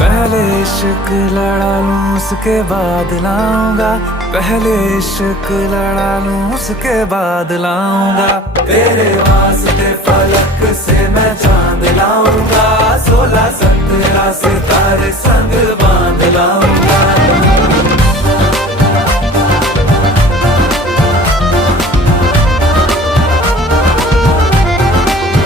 पहले इश्क लड़ा लूं उसके बाद लाऊंगा, पहले इश्क लड़ा लूं उसके बाद लाऊंगा। तेरे वास्ते फलक से मैं चांद लाऊंगा, 16 17 सितारे